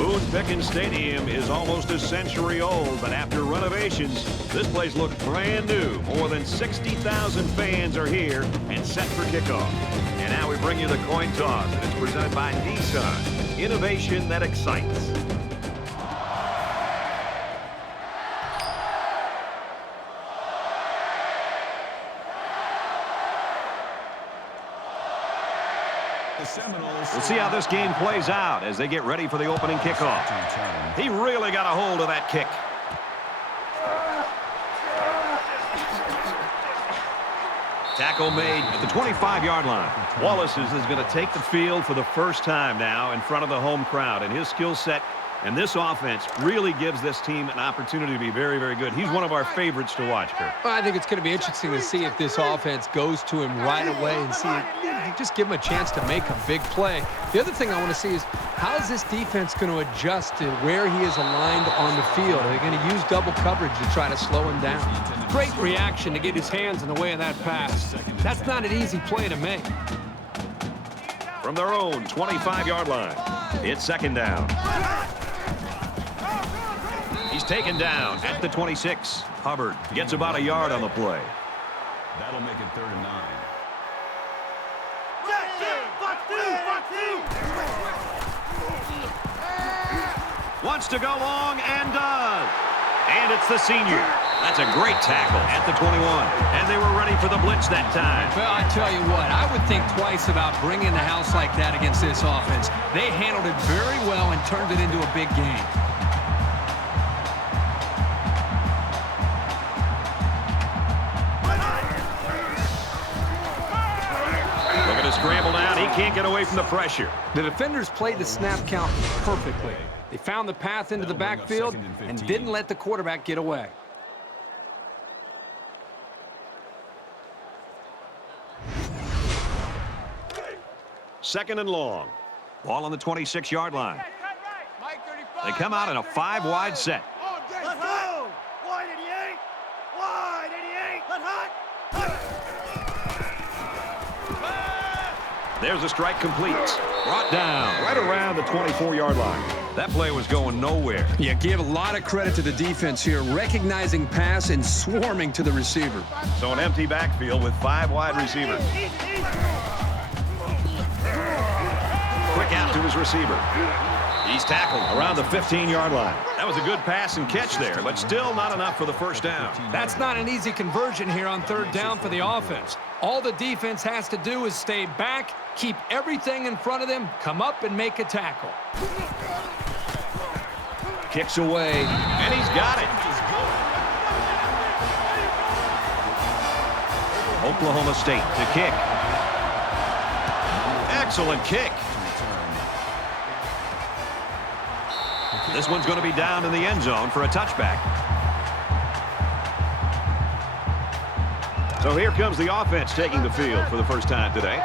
Boone-Pickens Stadium is almost a century old, but after renovations, this place looks brand new. More than 60,000 fans are here and set for kickoff. And now we bring you the coin toss, and it's presented by Nissan. Innovation that excites. We'll see how this game plays out as they get ready for the opening kickoff. He really got a hold of that kick. Tackle made at the 25-yard line. Wallace is going to take the field for the first time now in front of the home crowd, and his skill set and this offense really gives this team an opportunity to be very, very good. He's one of our favorites to watch, Kurt. Well, I think it's going to be interesting to see if this offense goes to him right away and see if just give him a chance to make a big play. The other thing I want to see is how is this defense going to adjust to where he is aligned on the field? Are they going to use double coverage to try to slow him down? Great reaction to get his hands in the way of that pass. That's not an easy play to make. From their own 25-yard line, it's second down. He's taken down at the 26. Hubbard gets about a yard on the play. That'll make it 3rd and 9. Wants to go long and does. And it's the senior. That's a great tackle at the 21. And they were ready for the blitz that time. Well, I tell you what, I would think twice about bringing the house like that against this offense. They handled it very well and turned it into a big game. Scrambled out. He can't get away from the pressure. The defenders played the snap count perfectly. They found the path into the backfield and didn't let the quarterback get away. Second and long. Ball on the 26-yard line. They come out in a 5-wide set. Let's go! Wide 88! Wide 88! Let's hot! There's a strike complete. Brought down right around the 24-yard line. That play was going nowhere. Yeah, give a lot of credit to the defense here, recognizing pass and swarming to the receiver. So an empty backfield with 5 wide receivers. Quick out to his receiver. He's tackled around the 15-yard line. That was a good pass and catch there, but still not enough for the first down. That's not an easy conversion here on 3rd down for the offense. All the defense has to do is stay back, keep everything in front of them, come up and make a tackle. Kicks away, and he's got it. Oklahoma State to kick. Excellent kick. This one's going to be down in the end zone for a touchback. So here comes the offense taking the field for the first time today.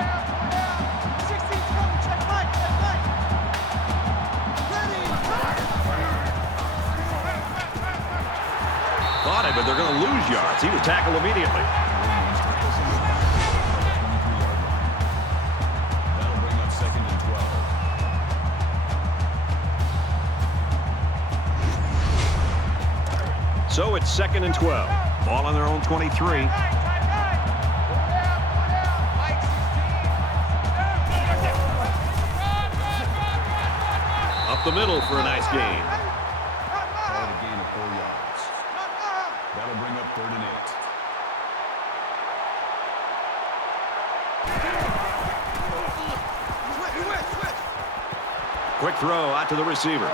Thought it, but they're going to lose yards. He was tackled immediately. That'll bring up 2nd and 12. So it's 2nd and 12. Ball on their own 23. Up the middle for a nice gain. Call it a gain of 4 yards. That'll bring up 3rd and 8. Quick throw out to the receiver.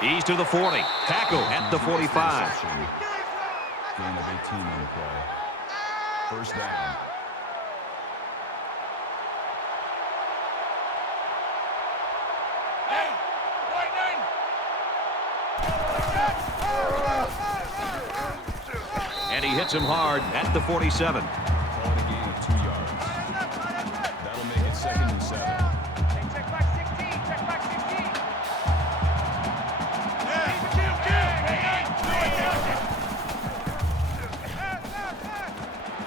He's to the 40. Tackle at the 45. Gain of 18 on the play. 1st down. And he hits him hard at the 47. Call it a gain of 2 yards. That'll make it 2nd and 7. Check back 16. Check back 16.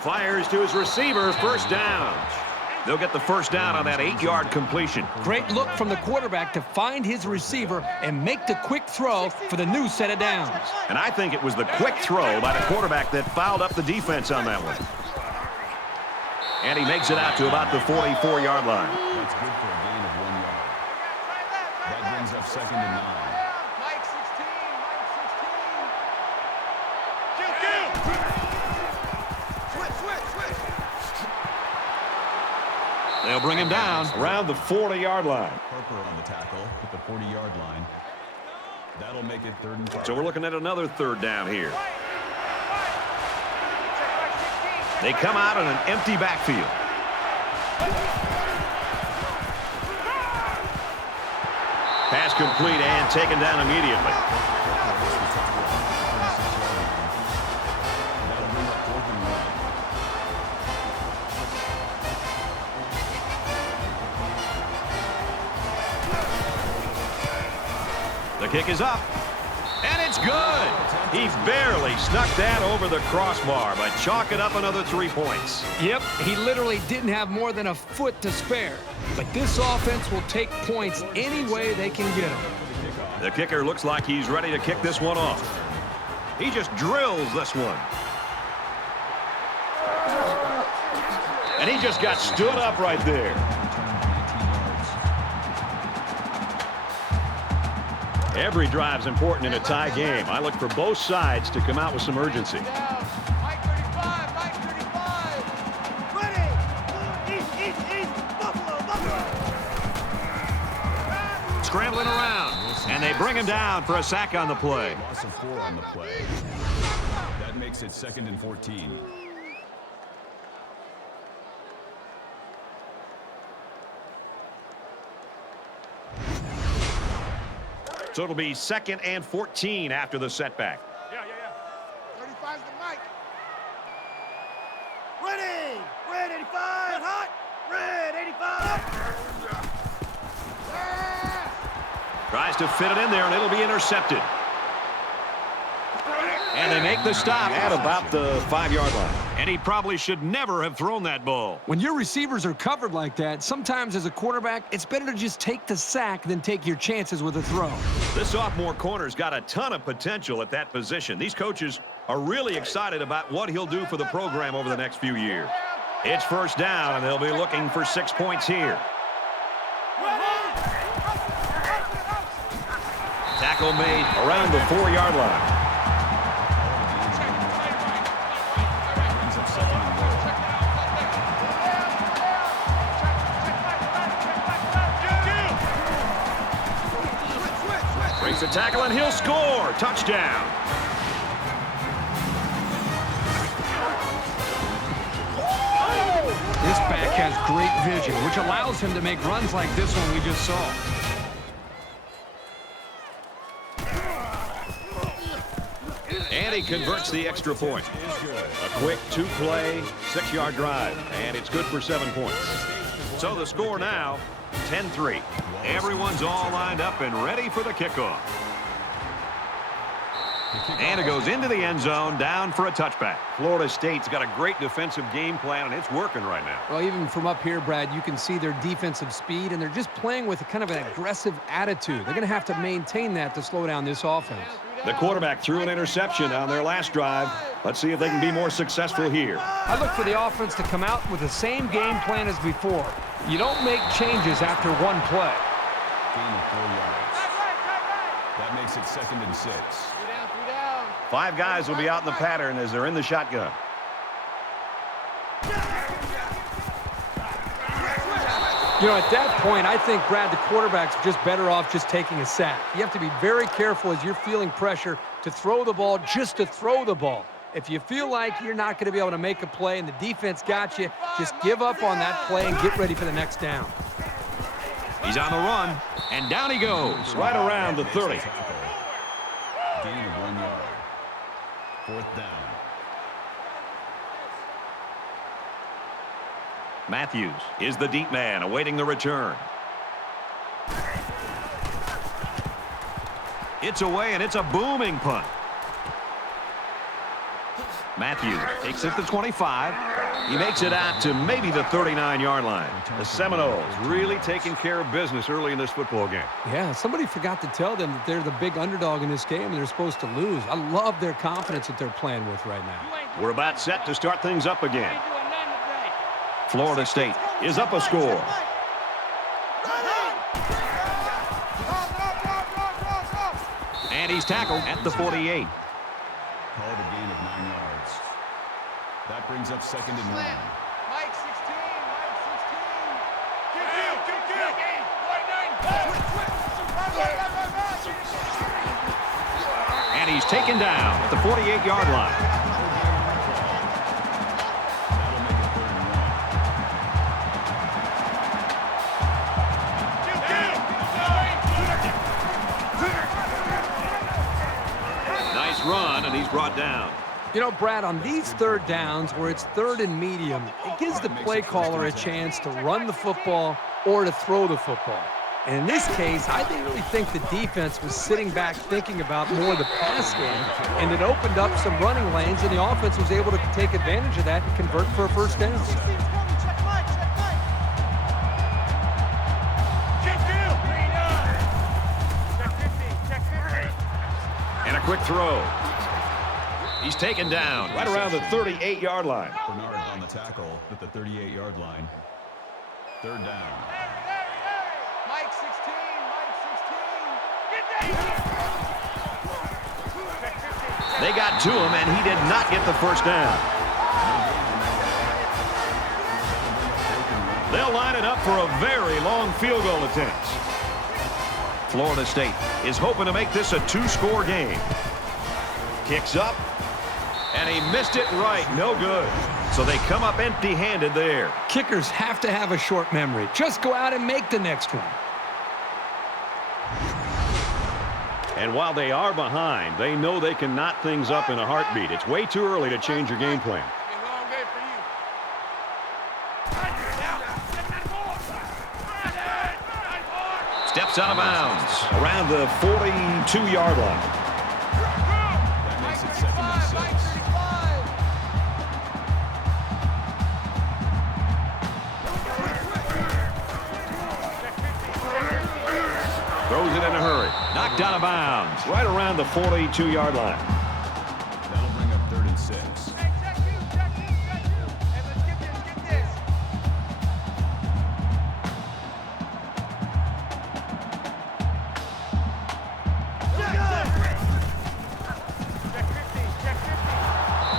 Fires to his receiver. First down. They'll get the first down on that 8-yard completion. Great look from the quarterback to find his receiver and make the quick throw for the new set of downs. And I think it was the quick throw by the quarterback that fouled up the defense on that one. And he makes it out to about the 44-yard line. That's good for a gain of 1 yard. That brings up 2nd and 9. They'll bring him down around the 40-yard line. Harper on the tackle at the 40-yard line. That'll make it 3rd and 5. So we're looking at another 3rd down here. They come out in an empty backfield. Pass complete and taken down immediately. That'll bring up 4th and 1. The kick is up, and it's good. He barely snuck that over the crossbar, but chalking up another 3 points. Yep, he literally didn't have more than a foot to spare. But this offense will take points any way they can get them. The kicker looks like he's ready to kick this one off. He just drills this one. And he just got stood up right there. Every drive's important in a tie game. I look for both sides to come out with some urgency. Scrambling around, and they bring him down for a sack on the play. Loss of 4 on the play. That makes it 2nd and 14. So it'll be 2nd and 14 after the setback. 35's the mic. Ready. Red 85. Hot. Red 85. Tries to fit it in there, and it'll be intercepted. And they make the stop at about the 5-yard line. And he probably should never have thrown that ball. When your receivers are covered like that, sometimes as a quarterback, it's better to just take the sack than take your chances with a throw. This sophomore corner's got a ton of potential at that position. These coaches are really excited about what he'll do for the program over the next few years. It's first down, and they'll be looking for 6 points here. Tackle made around the 4-yard line. Brings up 2nd and goal. Brings the tackle, and he'll score. Touchdown. This back has great vision, which allows him to make runs like this one we just saw. And he converts the extra point. A quick 2-play, 6-yard drive, and it's good for 7 points. So the score now, 10-3. Everyone's all lined up and ready for the kickoff. And it goes into the end zone, down for a touchback. Florida State's got a great defensive game plan, and it's working right now. Well, even from up here, Brad, you can see their defensive speed, and they're just playing with kind of an aggressive attitude. They're going to have to maintain that to slow down this offense. The quarterback threw an interception on their last drive. Let's see if they can be more successful here. I look for the offense to come out with the same game plan as before. You don't make changes after one play. Gain of 4 yards. That makes it 2nd and 6. 5 guys will be out in the pattern as they're in the shotgun. You know, at that point, I think, Brad, the quarterback's just better off just taking a sack. You have to be very careful as you're feeling pressure to throw the ball just to throw the ball. If you feel like you're not going to be able to make a play and the defense got you, just give up on that play and get ready for the next down. He's on the run, and down he goes, right around the 30. Gain of 1 yard. 4th down. Matthews is the deep man, awaiting the return. It's away, and it's a booming punt. Matthews takes it to 25. He makes it out to maybe the 39-yard line. The Seminoles really taking care of business early in this football game. Yeah, somebody forgot to tell them that they're the big underdog in this game and they're supposed to lose. I love their confidence that they're playing with right now. We're about set to start things up again. Florida State is up a score. And he's tackled at the 48. Called a gain of 9 yards. That brings up 2nd and 1. Mike 16, Mike 16. And he's taken down at the 48-yard line. That'll make it 3rd and 1. Nice run, and he's brought down. You know, Brad, on these third downs where it's 3rd and medium, it gives the play caller a chance to run the football or to throw the football. And in this case, I really think the defense was sitting back thinking about more the pass game, and it opened up some running lanes, and the offense was able to take advantage of that and convert for a first down. And a quick throw. He's taken down right around the 38-yard line. Bernard on the tackle at the 38-yard line. 3rd down. Mike 16, Mike 16. They got to him, and he did not get the first down. They'll line it up for a very long field goal attempt. Florida State is hoping to make this a 2-score game. Kicks up, and he missed it right. No good. So they come up empty-handed there. Kickers have to have a short memory. Just go out and make the next one. And while they are behind, they know they can knot things up in a heartbeat. It's way too early to change your game plan. Steps out of bounds around the 42-yard line. That makes it 2nd and 6. Throws it in a hurry. Knocked out of bounds right around the 42-yard line. That'll bring up 3rd and 6.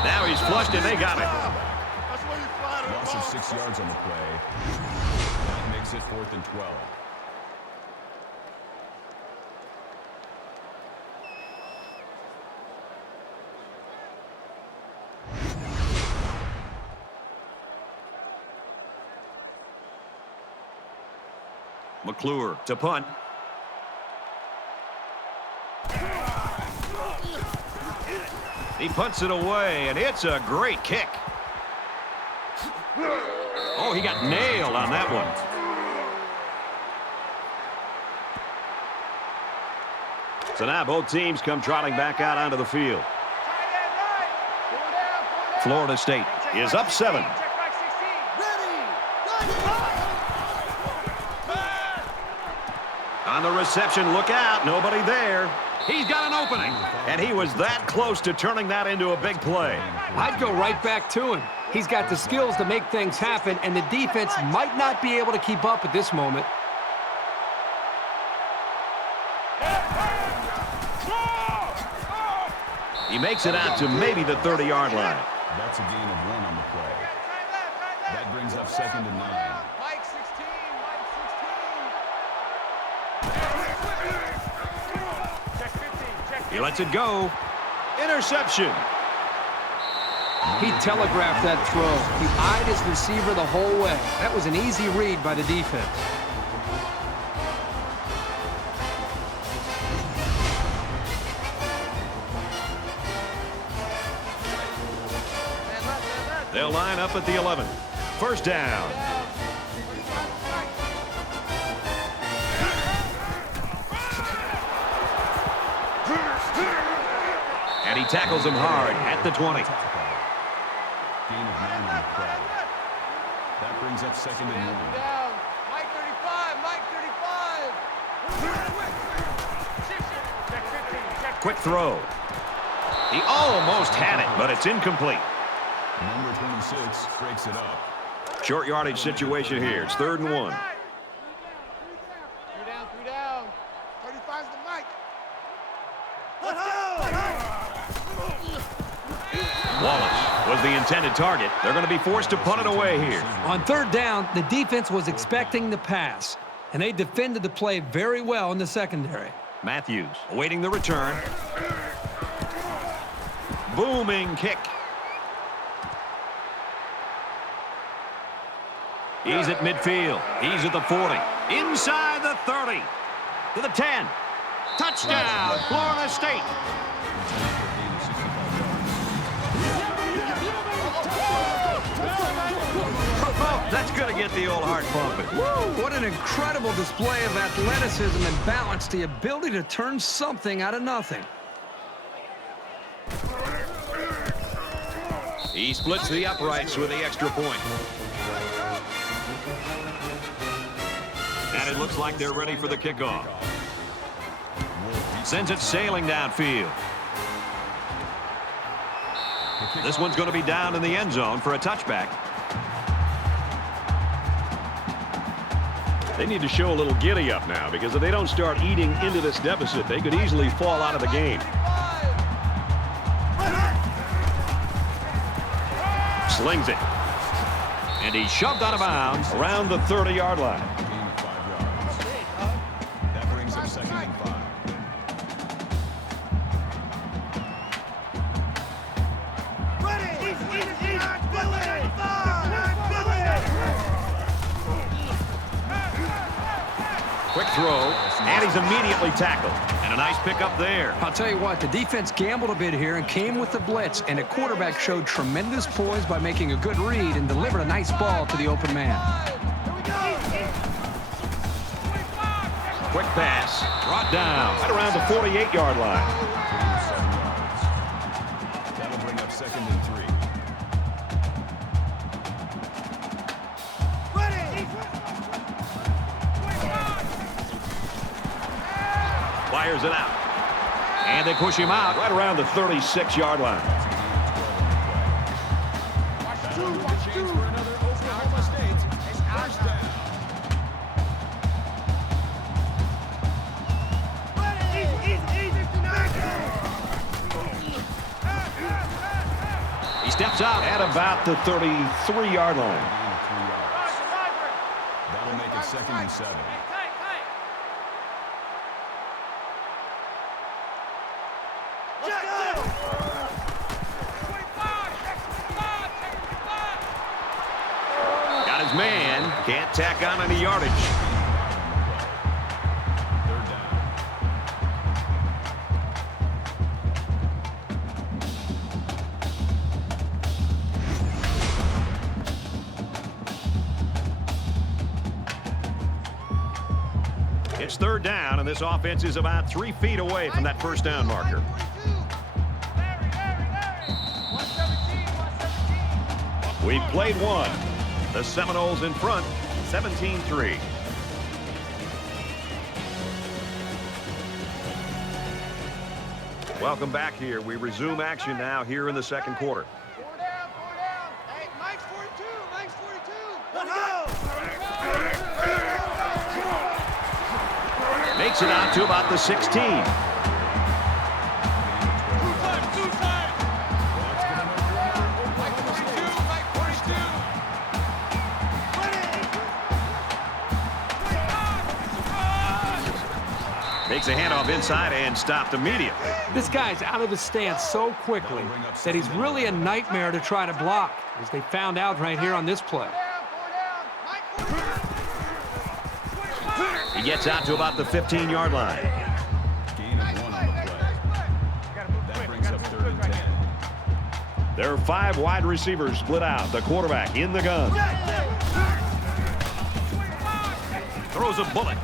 Now he's flushed, and they got it. Loss of 6 yards on the play. That makes it 4th and 12. McClure to punt. He punts it away, and it's a great kick. Oh, he got nailed on that one. So now both teams come trotting back out onto the field. Florida State is up 7. On the reception, look out. Nobody there. He's got an opening. And he was that close to turning that into a big play. I'd go right back to him. He's got the skills to make things happen, and the defense might not be able to keep up at this moment. He makes it out to maybe the 30-yard line. That's a gain of 1 on the play. That brings up 2nd and 9. Mike 16, Mike 16. He lets it go. Interception. He telegraphed that throw. He eyed his receiver the whole way. That was an easy read by the defense. They'll line up at the 11. First down. And he tackles him hard at the 20. Gain of 9 on the play. brings up second and 1. Down. Mike 35, Mike 35. Quick throw. He almost had it, but it's incomplete. Number 26 breaks it up. Short yardage situation here. It's 3rd and 1. 3 down, 3 down. 35's the Mike. Wallace was the intended target. They're going to be forced to punt it away here. On 3rd down, the defense was expecting the pass, and they defended the play very well in the secondary. Matthews awaiting the return. Booming kick. He's at midfield. He's at the 40. Inside the 30. To the 10. Touchdown, Florida State. Oh, that's going to get the old heart pumping. Woo, what an incredible display of athleticism and balance, the ability to turn something out of nothing. He splits the uprights with the extra point. And it looks like they're ready for the kickoff. Sends it sailing downfield. This one's going to be down in the end zone for a touchback. They need to show a little giddy up now, because if they don't start eating into this deficit, they could easily fall out of the game. Slings it. And he's shoved out of bounds around the 30-yard line. Gain of 5 yards. That brings up second and 5. Quick throw, and he's immediately tackled. And a nice pickup there. I'll tell you what, the defense gambled a bit here and came with the blitz, and the quarterback showed tremendous poise by making a good read and delivered a nice ball to the open man. Quick pass, brought down right around the 48-yard line. 7 yards. That'll bring up second and 3. Fires it out. And they push him out right around the 36-yard line. Chance for another Oklahoma State first down. He steps out at about the 33-yard line. Gain of 3 yards. That'll make it second and 7. Got his man. Can't tack on any yardage. 3rd down. It's 3rd down, and this offense is about 3 feet away from that first down marker. We've played one. The Seminoles in front, 17-3. Welcome back here. We resume action now here in the second quarter. 4 down. Hey, Mike's 42. Mike's 42. Makes it out to about the 16. Takes a handoff inside and stopped immediately. This guy's out of his stance so quickly that he's really a nightmare to try to block, as they found out right here on this play. He gets out to about the 15-yard line. Gain of 1 on the play. That brings up 3rd and 10. There are 5 wide receivers split out. The quarterback in the gun. Throws a bullet.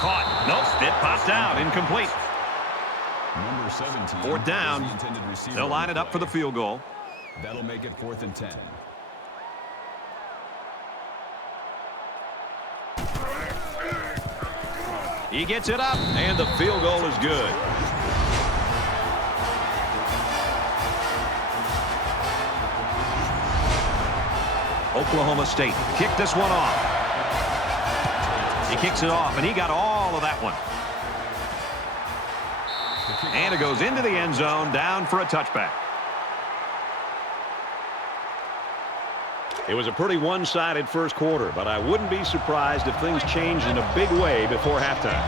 Caught. Nope. It popped out. Incomplete. Number 17. 4th down. is the intended receiver They'll on line the it up for the play. field goal. That'll make it 4th and 10. He gets it up, and the field goal is good. Oklahoma State kicked this one off. He kicks it off, and he got all of that one. And it goes into the end zone, down for a touchback. It was a pretty one-sided first quarter, but I wouldn't be surprised if things changed in a big way before halftime.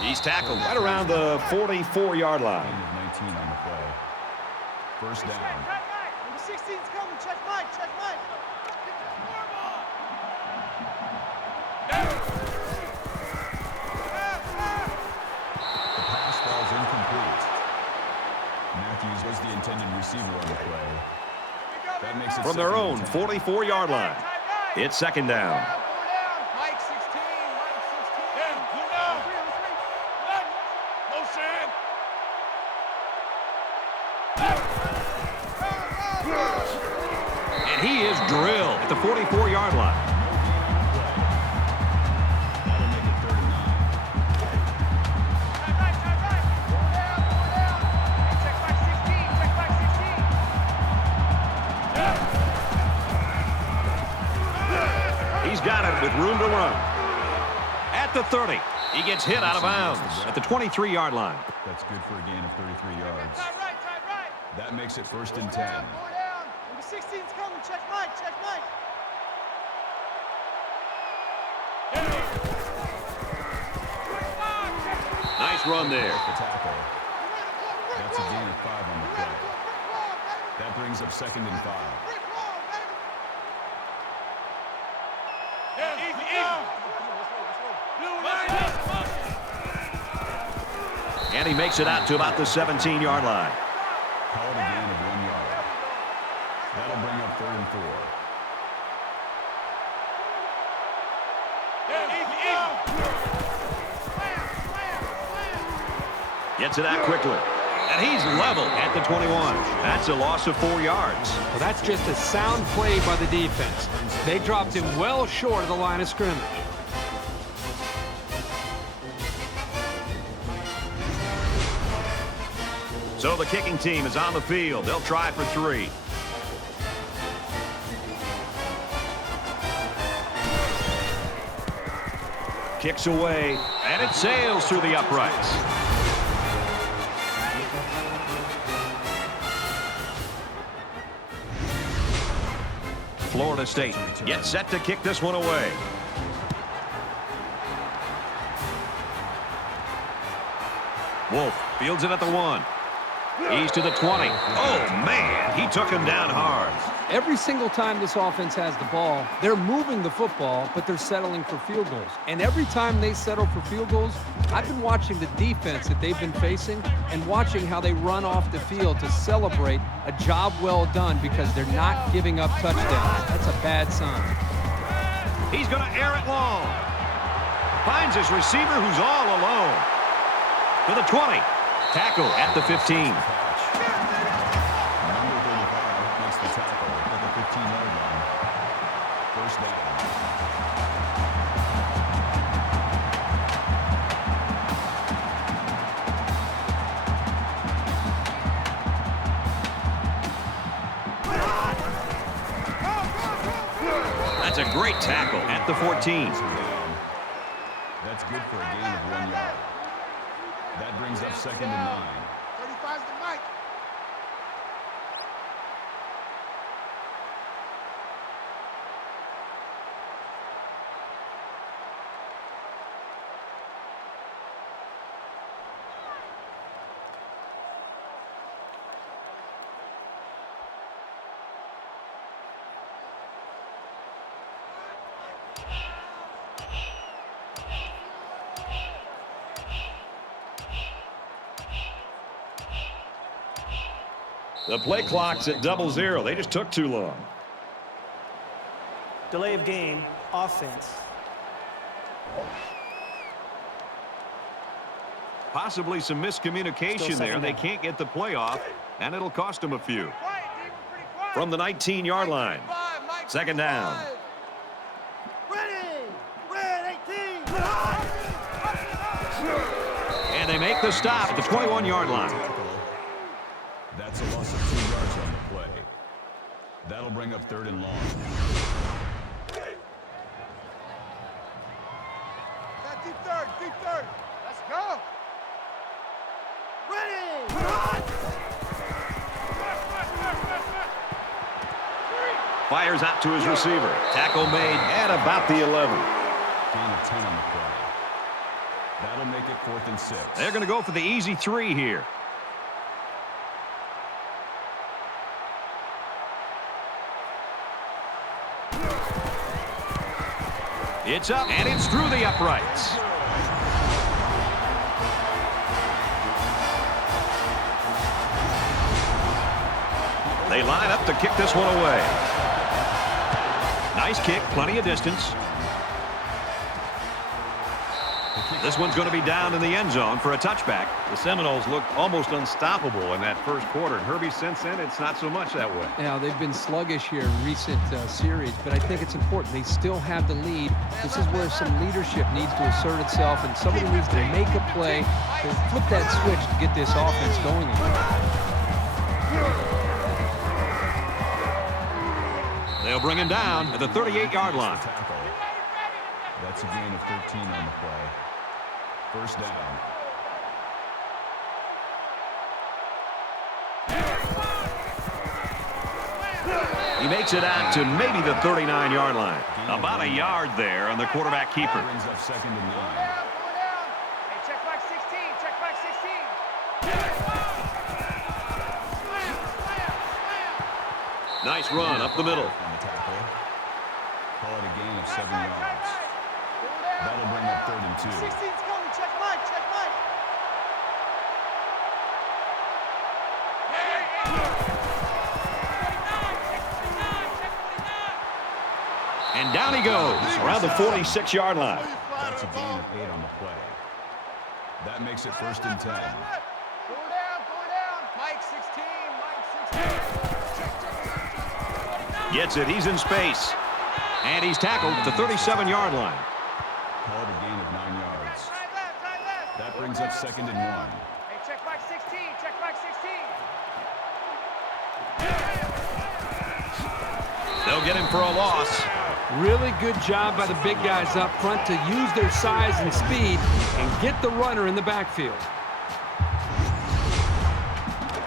He's tackled right around the 44-yard line. 19 on the play. First down. Number 16's coming. Check Mike. Check Mike. The pass falls incomplete. Matthews was the intended receiver on the play. That makes it From their own 44-yard line, it's second down. Mike 16. Mike 16. Yeah, you know. Motion. And he is drilled at the 44-yard line. That'll make it 3rd and 9. Check Mike 16. Check Mike 16. He's got it with room to run. At the 30, he gets hit out of bounds at the 23-yard line. That's good for a gain of 33 yards. Tight right. That makes it 1st and 10. Four down. Number 16's coming. Check Mike. Check Mike. Nice run there. The tackle. That's a gain of 5 on the play. That brings up 2nd and 5. And he makes it out to about the 17-yard line. Call it a gain of 1 yard. That'll bring up 3rd and 4. Gets it out quickly. And he's level at the 21. That's a loss of 4 yards. Well, that's just a sound play by the defense. They dropped him well short of the line of scrimmage. So the kicking team is on the field. They'll try for 3. Kicks away, and it sails through the uprights. Florida State gets set to kick this one away. Wolf fields it at the 1. He's to the 20. Oh, man, he took him down hard. Every single time this offense has the ball, they're moving the football, but they're settling for field goals. And every time they settle for field goals, I've been watching the defense that they've been facing and watching how they run off the field to celebrate a job well done because they're not giving up touchdowns. That's a bad sign. He's going to air it long. Finds his receiver who's all alone. To the 20. Tackle at the 15. Number 35 makes the tackle at the 15-yard line. First down. That's a great tackle at the 14. That's good for a gain of 1 yard. That brings up 2nd and 9. 35's the Mike. The play clock's at 00. They just took too long. Delay of game, offense. Possibly some miscommunication there. They can't get the play off, and it'll cost them a few. Quiet, D. We're pretty quiet. From the 19-yard line. Second down. Ready! Red 18! And they make the stop at the 21-yard line. That's a loss of 2 yards on the play. That'll bring up 3rd and long. Deep third! Let's go! Ready! Fires out to his receiver. Tackle made at about the 11. Gain of 10 on the play. That'll make it 4th and 6. They're going to go for the easy 3 here. It's up, and it's through the uprights. They line up to kick this one away. Nice kick, plenty of distance. This one's going to be down in the end zone for a touchback. The Seminoles looked almost unstoppable in that first quarter. And Herbie, since then, it's not so much that way. Yeah, they've been sluggish here in recent series, but I think it's important. They still have the lead. This is where some leadership needs to assert itself, and somebody needs to make a play to flip that switch to get this offense going again. They'll bring him down at the 38-yard line. That's a gain of 13 on the play. First down. He makes it out to maybe the 39-yard line. About a yard there on the quarterback keeper. Brings up 2nd and 9. Hey, check back 16! Check back 16! Nice run up the middle. On the tackle. Call it a gain of 7 yards. That'll bring up 3rd and 2. 16's coming! Check Mike! Check Mike! And down he goes around the 46-yard line. That's a gain of 8 on the play. That makes it 1st and 10. Go down! Mike 16! Mike 16! Gets it. He's in space. And he's tackled at the 37-yard line. Call it a gain of 9 yards. That brings up 2nd and 1. Hey, check back 16! Check back 16! They'll get him for a loss. Really good job by the big guys up front to use their size and speed and get the runner in the backfield.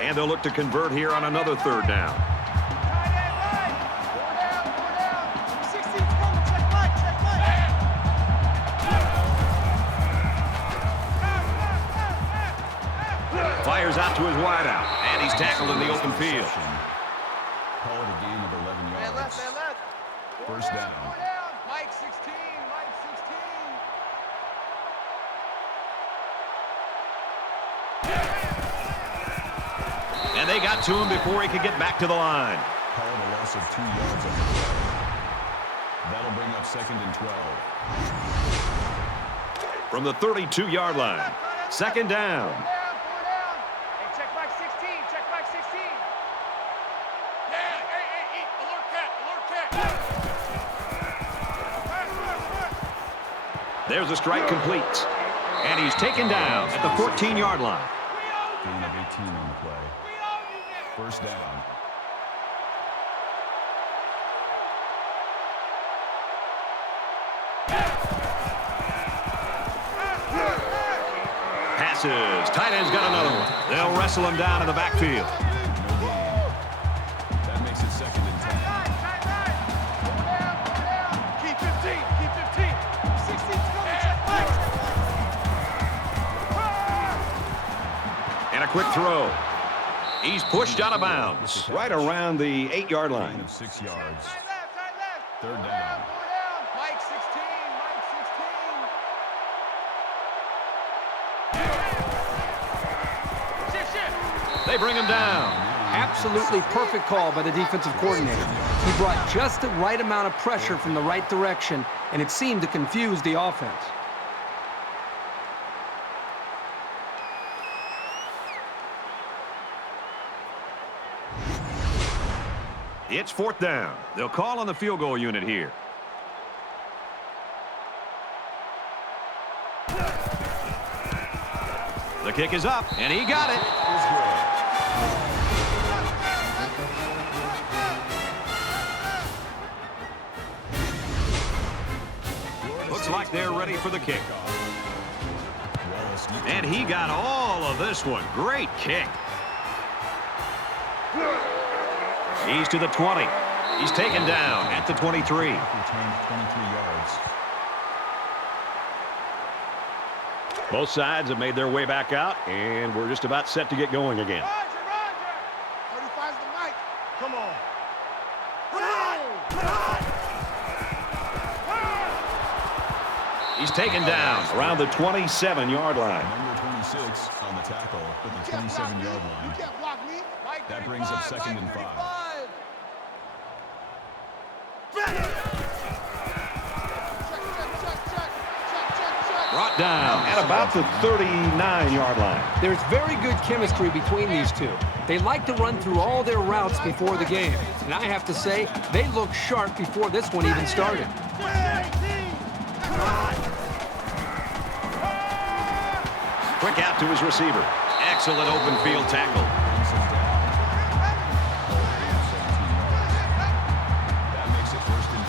And they'll look to convert here on another 3rd down. Tight end right! Go down! 16's coming! Check Mike! Check Mike! Fires out to his wideout. And he's tackled in the open field. Call it a gain of 11 yards. Left! First down. Mike 16! Mike 16! And they got to him before he could get back to the line. Call it a loss of 2 yards on the play. That'll bring up 2nd and 12. From the 32-yard line. 2nd down. Hey, check back 16! Check back 16! Hey, alert cat! There's a strike complete. And he's taken down at the 14-yard line. Gain of 18 on the play. First down. Passes. Tight end's got another one. They'll wrestle him down in the backfield. No gain. That makes it 2nd and 10. Keep 15! Keep 15! 16's coming! Check Mike! And a quick throw. He's pushed out of bounds. Right around the 8-yard Gain line. of 6 yards. Tight left! 3rd down. Mike 16! Mike 16! They bring him down. Absolutely perfect call by the defensive coordinator. He brought just the right amount of pressure from the right direction, and it seemed to confuse the offense. It's 4th down. They'll call on the field goal unit here. The kick is up, and he got it. Looks like they're ready for the kick. And he got all of this one. Great kick. He's to the 20. He's taken down at the 23. Returned 23 yards. Both sides have made their way back out, and we're just about set to get going again. Roger! 35's the mic. Come on. He's taken down around the 27-yard line. Number 26 on the tackle at the 27-yard line. You can't block me. That brings up 2nd and 5. Brought down at about the 39-yard line. There's very good chemistry between these two. They like to run through all their routes before the game. And I have to say, they look sharp before this one even started. Quick out to his receiver. Excellent open field tackle. That makes it 1st and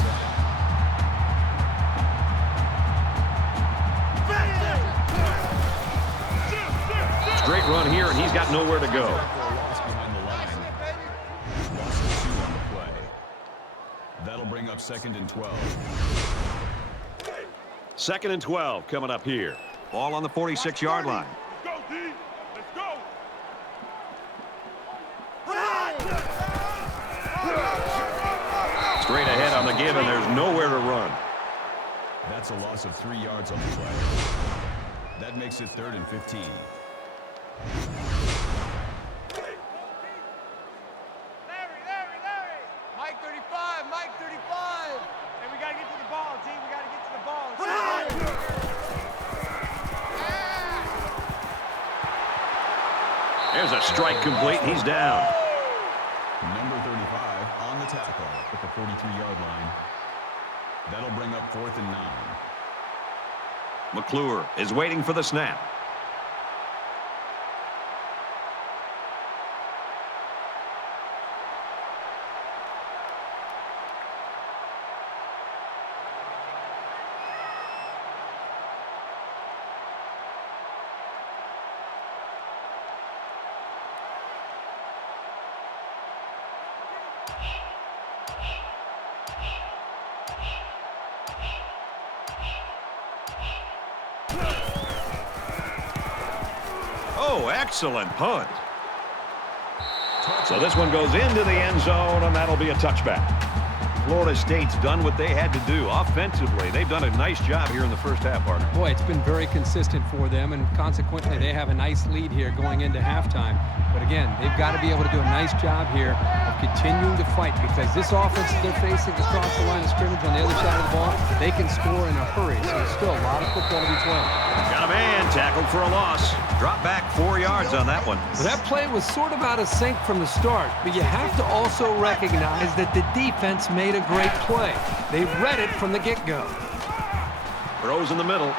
10. Straight run here, and he's got nowhere to go. Loss behind the line. Loss of 2 on the play. That'll bring up 2nd and 12. 2nd and 12 coming up here. Ball on the 46-yard line. Let's go, D. Let's go. Straight ahead on the give, and there's nowhere to run. That's a loss of 3 yards on the play. That makes it 3rd and 15. Larry. Mike 35. Hey, we got to get to the ball, D. We got to get to the ball. There's a strike complete. He's down. Number 35 on the tackle at the 43-yard line. That'll bring up 4th and 9. McClure is waiting for the snap. Oh, excellent punt. So this one goes into the end zone, and that'll be a touchback. Florida State's done what they had to do offensively. They've done a nice job here in the first half, partner. Boy, it's been very consistent for them, and consequently, they have a nice lead here going into halftime. But again, they've got to be able to do a nice job here of continuing to fight, because this offense that they're facing across the line of scrimmage on the other side of the ball, they can score in a hurry. So there's still a lot of football to be played. Got a man tackled for a loss. Drop back 4 yards on that one. Well, that play was sort of out of sync from the start, but you have to also recognize that the defense made a great play. They read it from the get-go. Throws in the middle.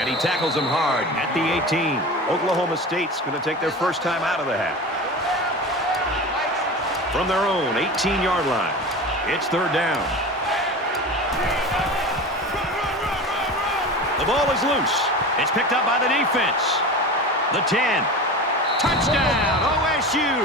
And he tackles him hard at the 18. Oklahoma State's going to take their first time out of the half. From their own 18-yard line, it's 3rd down. The ball is loose. It's picked up by the defense. The 10. Touchdown, OSU.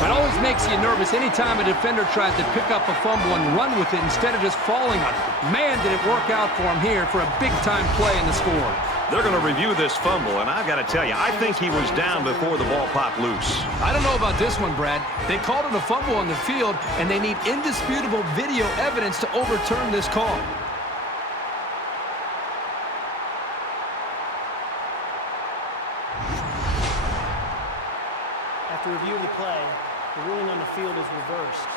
It always makes you nervous anytime a defender tries to pick up a fumble and run with it instead of just falling on it. Man, did it work out for him here for a big-time play in the score. They're going to review this fumble, and I've got to tell you, I think he was down before the ball popped loose. I don't know about this one, Brad. They called it a fumble on the field, and they need indisputable video evidence to overturn this call. After review of the play, the ruling on the field is reversed.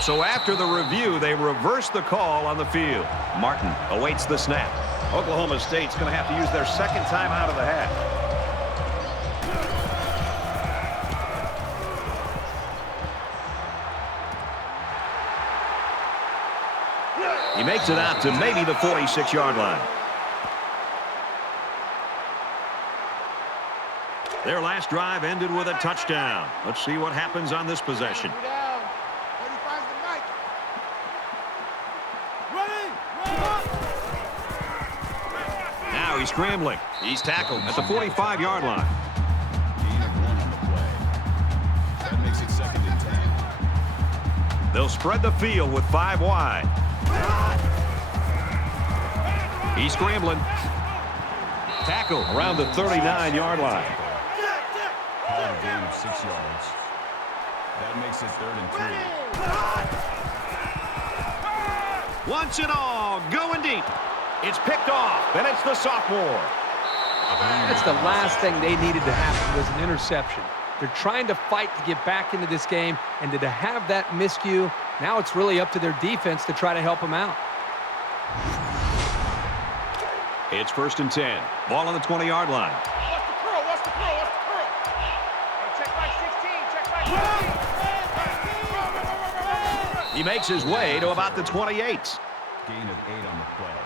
So after the review, they reverse the call on the field. Martin awaits the snap. Oklahoma State's going to have to use their second time out of the hat. He makes it out to maybe the 46-yard line. Their last drive ended with a touchdown. Let's see what happens on this possession. Now he's scrambling. He's tackled at the 45-yard line. Gain of 1 on the play. That makes it 2nd and 10. They'll spread the field with 5 wide. He's scrambling. Tackle around the 39-yard line. Call a gain of 6 yards. That makes it 3rd and 3. Once and all, going deep. It's picked off, and it's the sophomore. That's the last thing they needed to happen was an interception. They're trying to fight to get back into this game, and to have that miscue, now it's really up to their defense to try to help them out. It's 1st and 10. Ball on the 20-yard line. What's the curl? What's the curl? What's the curl? Hey, check back 16. Check back 16. He makes his way to about the 28. Gain of 8 on the play.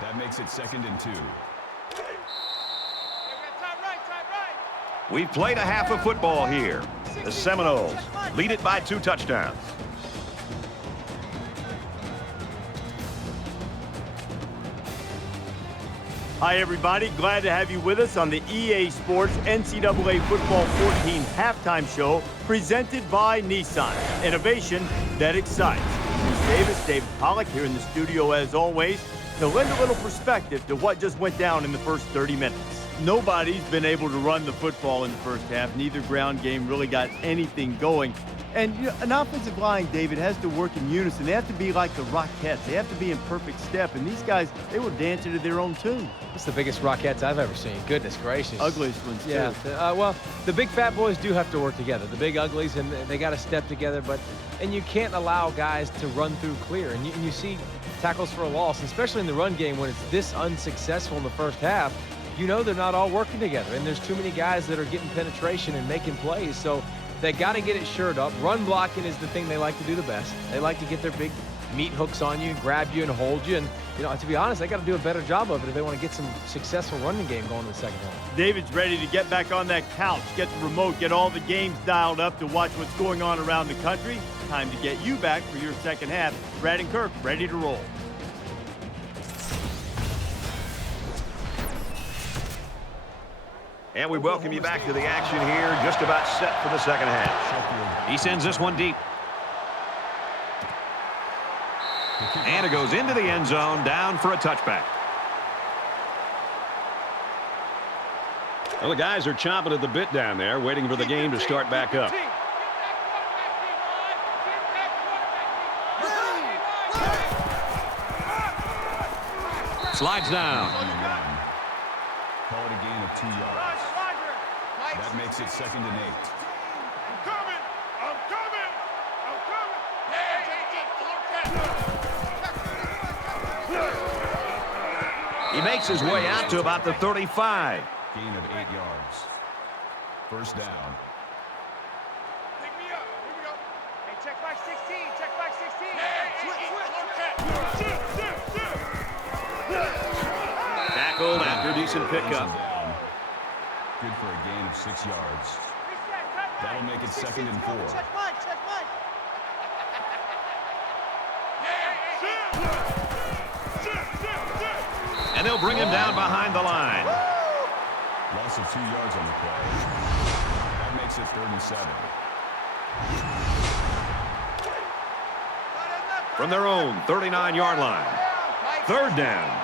That makes it 2nd and 2. We've played a half of football here. The Seminoles lead it by 2 touchdowns. Hi, everybody. Glad to have you with us on the EA Sports NCAA Football 14 halftime show presented by Nissan. Innovation that excites. Bruce Davis, David Pollack here in the studio as always to lend a little perspective to what just went down in the first 30 minutes. Nobody's been able to run the football in the first half. Neither ground game really got anything going. And you know, an offensive line, David, has to work in unison. They have to be like the Rockettes. They have to be in perfect step. And these guys, they were dancing to their own tune. It's the biggest Rockettes I've ever seen. Goodness gracious. Ugliest ones, too. Yeah. Well, the big fat boys do have to work together. The big uglies, and they got to step together. And you can't allow guys to run through clear. And you see tackles for a loss, especially in the run game when it's this unsuccessful in the first half. You know they're not all working together. And there's too many guys that are getting penetration and making plays. So they got to get it shored up. Run blocking is the thing they like to do the best. They like to get their big meat hooks on you, grab you, and hold you. And, you know, to be honest, they got to do a better job of it if they want to get some successful running game going in the second half. David's ready to get back on that couch, get the remote, get all the games dialed up to watch what's going on around the country. Time to get you back for your second half. Brad and Kirk ready to roll. And we welcome you back to the action here, just about set for the second half. He sends this one deep. And it goes into the end zone, down for a touchback. Well, the guys are chomping at the bit down there, waiting for the game to start back up. Slides down. Call it a gain of 2 yards. That makes it 2nd and 8. I'm coming! I'm coming! I'm coming! He makes his way out to about the 35. Gain of 8 yards. First down. Pick me up! Here we go! Hey, check back 16! Check back 16! Tackled after decent pickup. Down. Good for a gain of 6 yards. That'll make it 2nd and 4. Check Mike! Check Mike! And they'll bring him down behind the line. Loss of 2 yards on the play. That makes it 3rd and 7. From their own 39-yard line. 3rd down.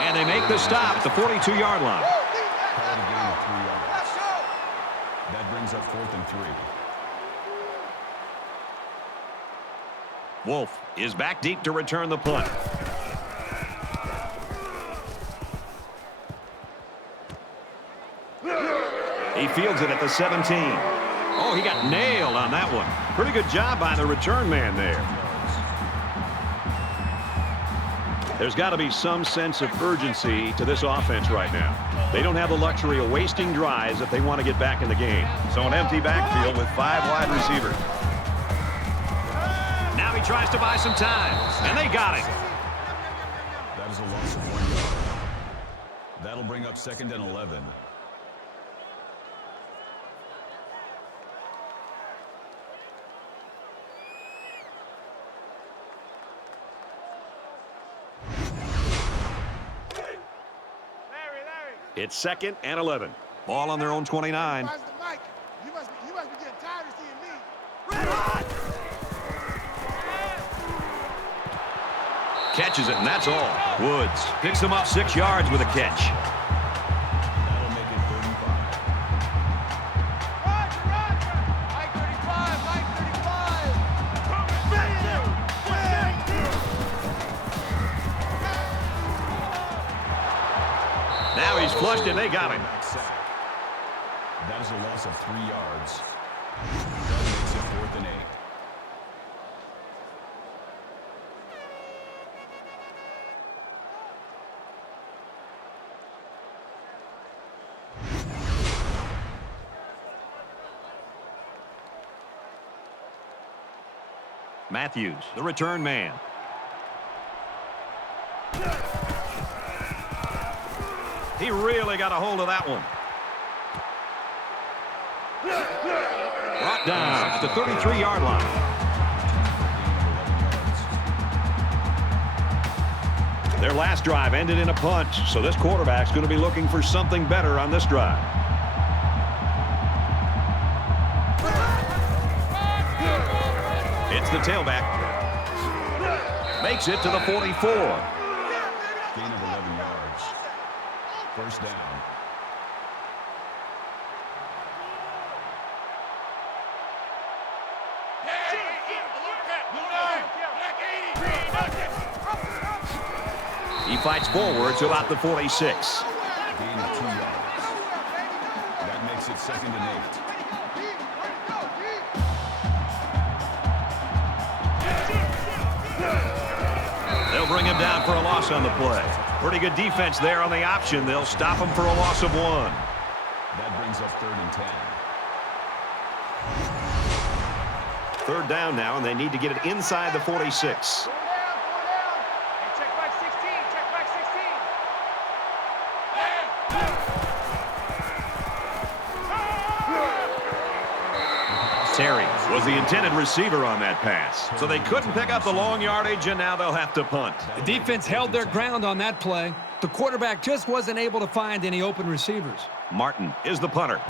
And they make the stop at the 42-yard line. Call it a gain of 3 yards. That brings up 4th and 3. Wolf is back deep to return the punt. He fields it at the 17. Oh, he got nailed on that one. Pretty good job by the return man there. There's got to be some sense of urgency to this offense right now. They don't have the luxury of wasting drives if they want to get back in the game. So an empty backfield with 5 wide receivers. Now he tries to buy some time, and they got him. That is a loss of 1 yard. That'll bring up 2nd and 11. It's 2nd and 11. Ball on their own 29. You must be getting tired of seeing me. Red hot! Catches it, and that's all. Woods picks him up 6 yards with a catch. That'll make it 35. Roger! Mike 35, Mike 35. Now he's flushed, and they got him. That is a loss of 3 yards. That makes it 4th and 8. Matthews, the return man. He really got a hold of that one. Brought down at the 33-yard line. Their last drive ended in a punt, so this quarterback's going to be looking for something better on this drive. It's the tailback. Makes it to the 44. Gain of 11 yards. First down. He fights forward to about the 46. Gain of 2 yards. That makes it 2nd and 8. They'll bring him down for a loss on the play. Pretty good defense there on the option. They'll stop him for a loss of 1. That brings up 3rd and 10. 3rd down now, and they need to get it inside the 46. Hey, check back 16, check back 16. Terry was the intended receiver on that pass. So they couldn't pick up the long yardage, and now they'll have to punt. The defense held their ground on that play. The quarterback just wasn't able to find any open receivers. Martin is the punter.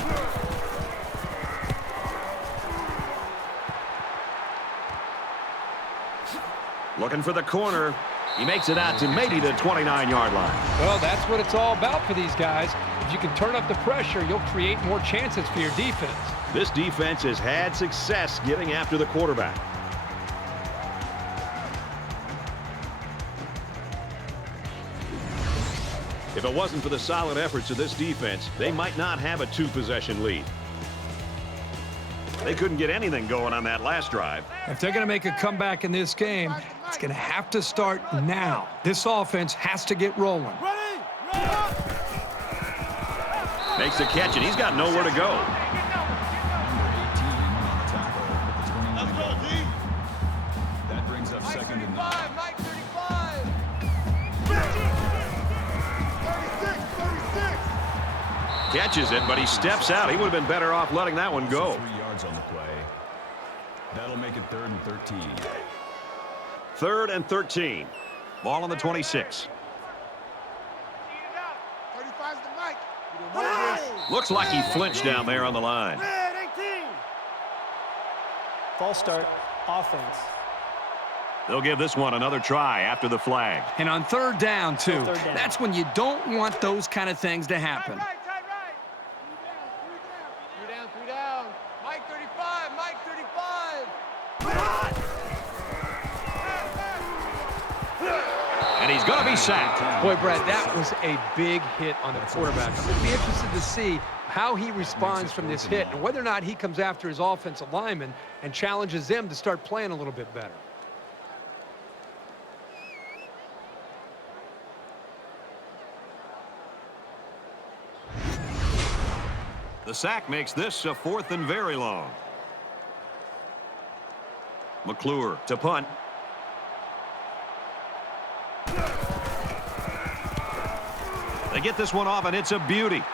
Looking for the corner. He makes it out to maybe the 29-yard line. Well, that's what it's all about for these guys. If you can turn up the pressure, you'll create more chances for your defense. This defense has had success getting after the quarterback. If it wasn't for the solid efforts of this defense, they might not have a 2-possession lead. They couldn't get anything going on that last drive. If they're going to make a comeback in this game, it's going to have to start now. This offense has to get rolling. Makes the catch, and he's got nowhere to go. Number 18 on the tackle at the 21-yard line. That brings up 2nd and 9. Mike 35. 36. Catches it, but he steps out. He would have been better off letting that one go. 3 yards on the play. That'll make it 3rd and 13. 3rd and 13. Ball on the 26. 35's the Mike. Looks like he flinched down there on the line. Red 18. False start, offense. They'll give this one another try after the flag. And on 3rd down, too. 3rd down. That's when you don't want those kind of things to happen. Tight right. 3 down. Mike 35, Mike 35. And he's going to to be sacked. Boy, Brad, that was a big hit on the quarterback. I'm going to be interested to see how he responds from this hit and whether or not he comes after his offensive lineman and challenges them to start playing a little bit better. The sack makes this a 4th and very long. McClure to punt. They get this one off, and it's a beauty.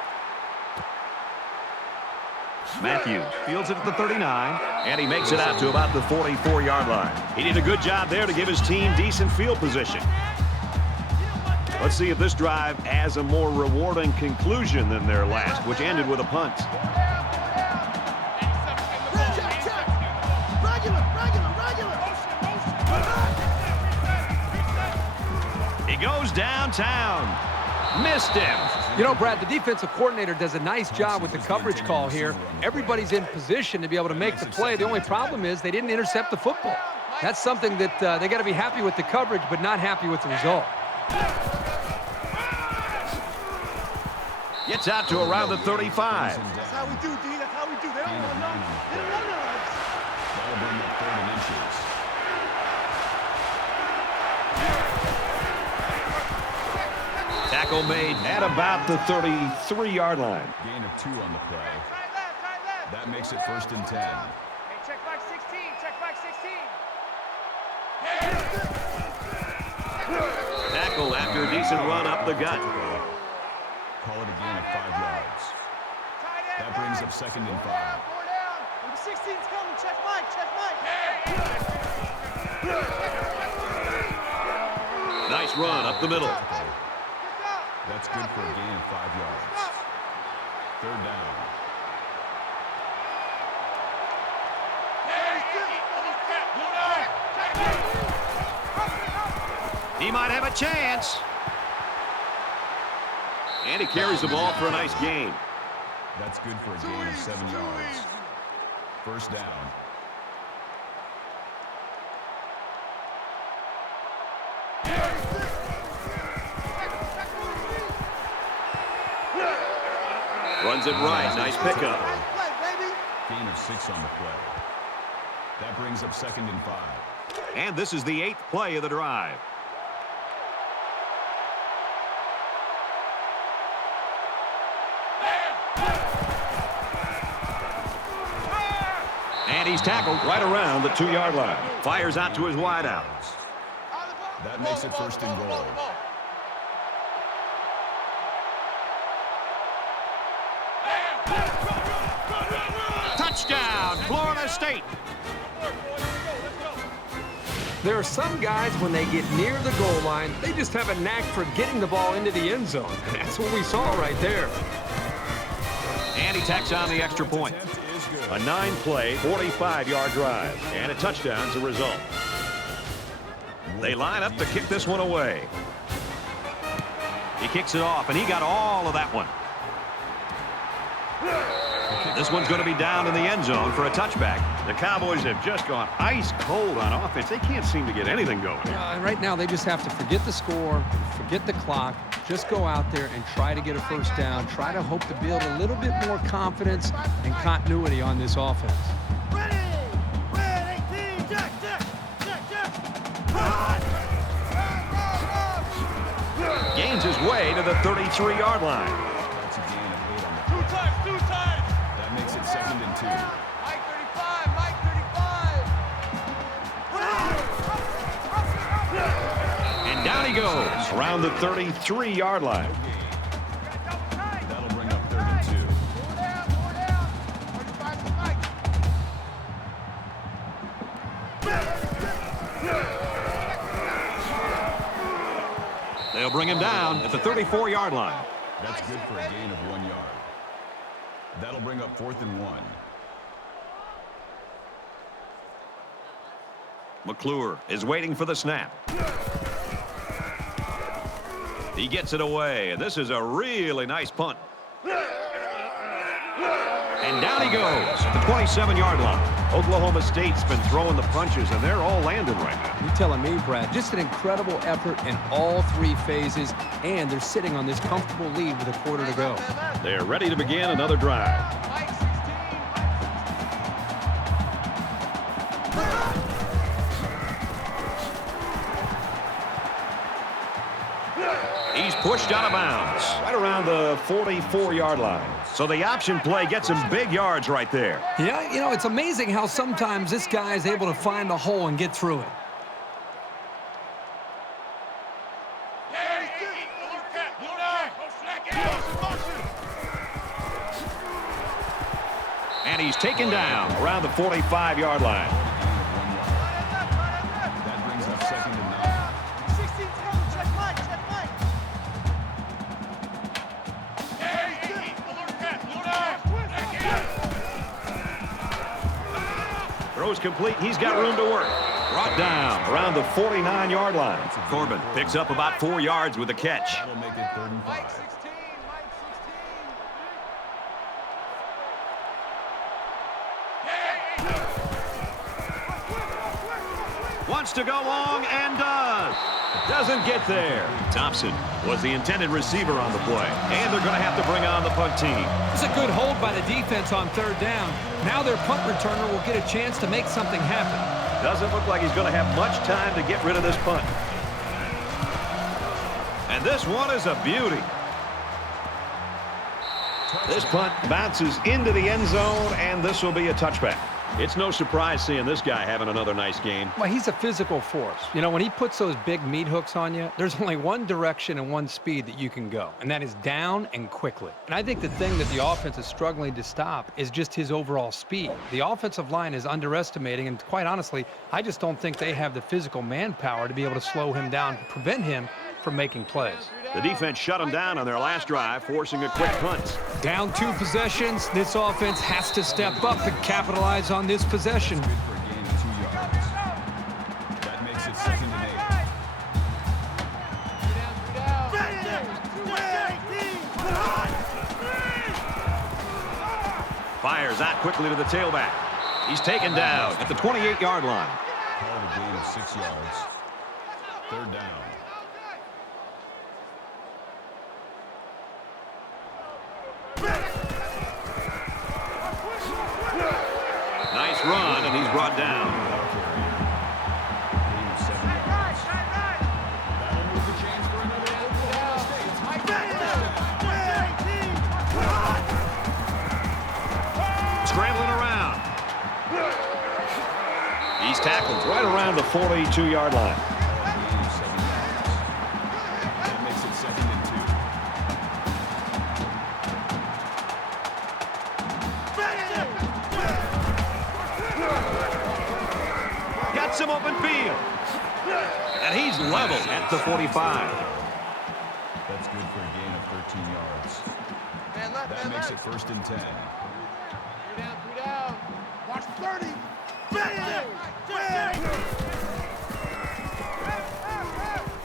Matthews fields it at the 39, and he makes it out to about the 44-yard line. He did a good job there to give his team decent field position. Let's see if this drive has a more rewarding conclusion than their last, which ended with a punt. He goes downtown. Missed him. You know, Brad, the defensive coordinator does a nice job with the coverage call here. Everybody's in position to be able to make the play. The only problem is they didn't intercept the football. That's something that they got to be happy with the coverage, but not happy with the result. Gets out to around the 35. That's how we do, D. That's how we do. They don't want none. They don't want none of this. That'll bring up 3rd and inches. Tackle made at about the 33-yard line. Gain of 2 on the play. Try left. That makes it 1st and 10. Hey, check back 16. Check back 16. Tackle after a decent run up the gut. Call it a gain of 5 yards. That brings up 2nd and 5. 4 down. Number 16's coming. Check Mike. Check Mike. Nice run up the middle. That's good for a gain of 5 yards. 3rd down. He might have a chance. And he carries the ball for a nice gain. That's good for a gain of 7 yards. 1st down. Runs it right. Nice pickup. Gain of 6 on the play. That brings up 2nd and 5. And this is the 8th play of the drive. And he's tackled right around the 2-yard line. Fires out to his wideout. That makes it 1st and goal. Touchdown, Florida State. There are some guys, when they get near the goal line, they just have a knack for getting the ball into the end zone. That's what we saw right there. And he tacks on the extra point. A 9-play, 45-yard drive. And a touchdown's the result. They line up to kick this one away. He kicks it off, and he got all of that one. This one's going to be down in the end zone for a touchback. The Cowboys have just gone ice cold on offense. They can't seem to get anything going. Right now, they just have to forget the score, forget the clock, just go out there and try to get a first down, try to hope to build a little bit more confidence and continuity on this offense. Ready! Ready! 18! Jack! Jack! Jack! Jack! Run! Gains his way to the 33-yard line. That's a gain of 8 on the 2 times! 2 times! That makes it 2nd and 2. Mike 35! Mike 35! And down he goes around the 33-yard line. That'll bring up 3rd and 2. 4 down! 35 to Mike! They'll bring him down at the 34-yard line. That's good for a gain of 1 yard. That'll bring up 4th and 1. McClure is waiting for the snap. He gets it away, and this is a really nice punt. And down he goes at the 27-yard line. Oklahoma State's been throwing the punches, and they're all landing right now. You're telling me, Brad, just an incredible effort in all three phases, and they're sitting on this comfortable lead with a quarter to go. They're ready to begin another drive. He's pushed out of bounds right around the 44-yard line. So the option play gets him big yards right there. Yeah, you know, it's amazing how sometimes this guy is able to find the hole and get through it. And he's taken down around the 45-yard line. That brings up 2nd and 9. 16's coming. Check Mike. Check Mike. Throws complete. He's got room to work. Brought down around the 49-yard line. Corbin picks up about 4 yards with the catch. That'll make it 3rd and 5. Mike 16. Wants to go long and does. Doesn't get there. Thompson was the intended receiver on the play. And they're going to have to bring on the punt team. It's a good hold by the defense on 3rd down. Now their punt returner will get a chance to make something happen. Doesn't look like he's going to have much time to get rid of this punt. And this one is a beauty. This punt bounces into the end zone, and this will be a touchback. It's no surprise seeing this guy having another nice game. Well, he's a physical force. You know, when he puts those big meat hooks on you, there's only one direction and one speed that you can go, and that is down and quickly. And I think the thing that the offense is struggling to stop is just his overall speed. The offensive line is underestimating, and quite honestly, I just don't think they have the physical manpower to be able to slow him down, to prevent him from making plays. The defense shut him down on their last drive, forcing a quick punt. Down 2 possessions, this offense has to step up and capitalize on this possession. Good for a gain of 2 yards. That makes it 2nd and 8. Fires out quickly to the tailback. He's taken down at the 28-yard line. Called a gain of 6 yards. 3rd down. Nice run, and he's brought down. Gain of 7 yards. That'll move the chains for another Oklahoma State. Scrambling around. He's tackled right around the 42-yard line. Gain of 7 yards. That makes it 2nd and 2. Got some open field. And he's level at the 45. That's good for a gain of 13 yards. Man left, That man makes left. it 1st and 10. 3 down. Watch 30. Bang! Bang!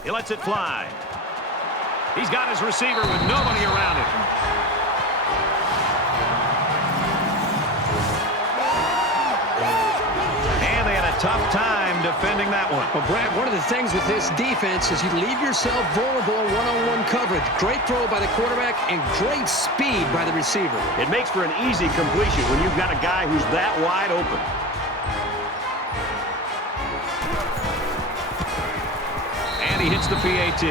He lets it fly. He's got his receiver with nobody around him. And they had a tough time defending that one. Well, Brad, one of the things with this defense is you leave yourself vulnerable in one-on-one coverage. Great throw by the quarterback and great speed by the receiver. It makes for an easy completion when you've got a guy who's that wide open. And he hits the PAT.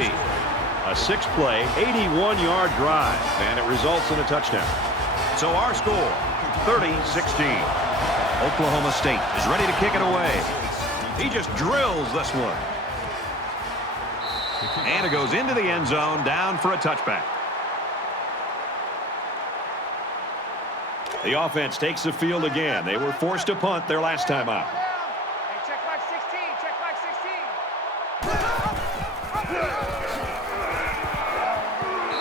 A 6-play, 81-yard drive, and it results in a touchdown. So our score, 30-16. Oklahoma State is ready to kick it away. He just drills this one. And it goes into the end zone, down for a touchback. The offense takes the field again. They were forced to punt their last time out. Hey, check Mike 16. Check Mike 16.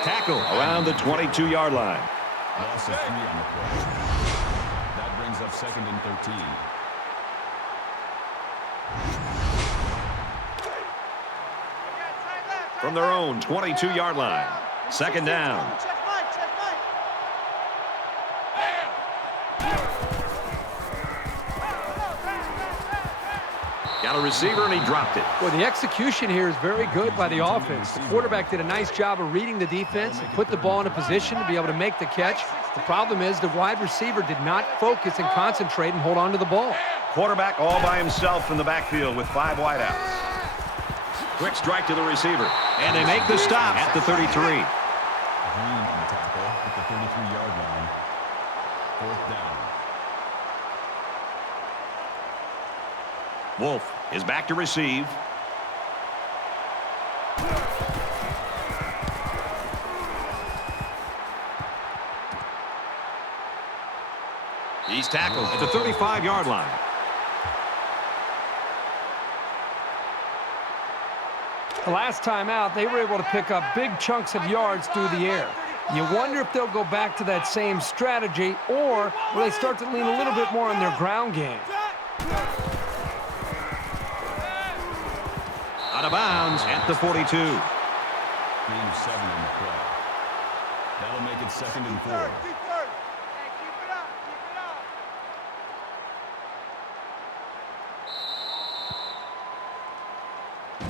Tackle around the 22-yard line. Loss of 3 on the play. That brings up 2nd and 13. From their own 22-yard line. 2nd down. Check Mike. Check Mike. Got a receiver, and he dropped it. Well, the execution here is very good by the offense. The quarterback did a nice job of reading the defense and put the ball in a position to be able to make the catch. The problem is the wide receiver did not focus and concentrate and hold on to the ball. Quarterback all by himself in the backfield with 5 wideouts. Quick strike to the receiver, and they make the stop at the 33. Green on the tackle at the 33-yard line. 4th down. Wolf is back to receive. He's tackled at the 35-yard line. The last time out, they were able to pick up big chunks of yards through the air. You wonder if they'll go back to that same strategy, or will they start to lean a little bit more on their ground game? Out of bounds at the 42. Gain of 7 on the play. That'll make it 2nd and 4.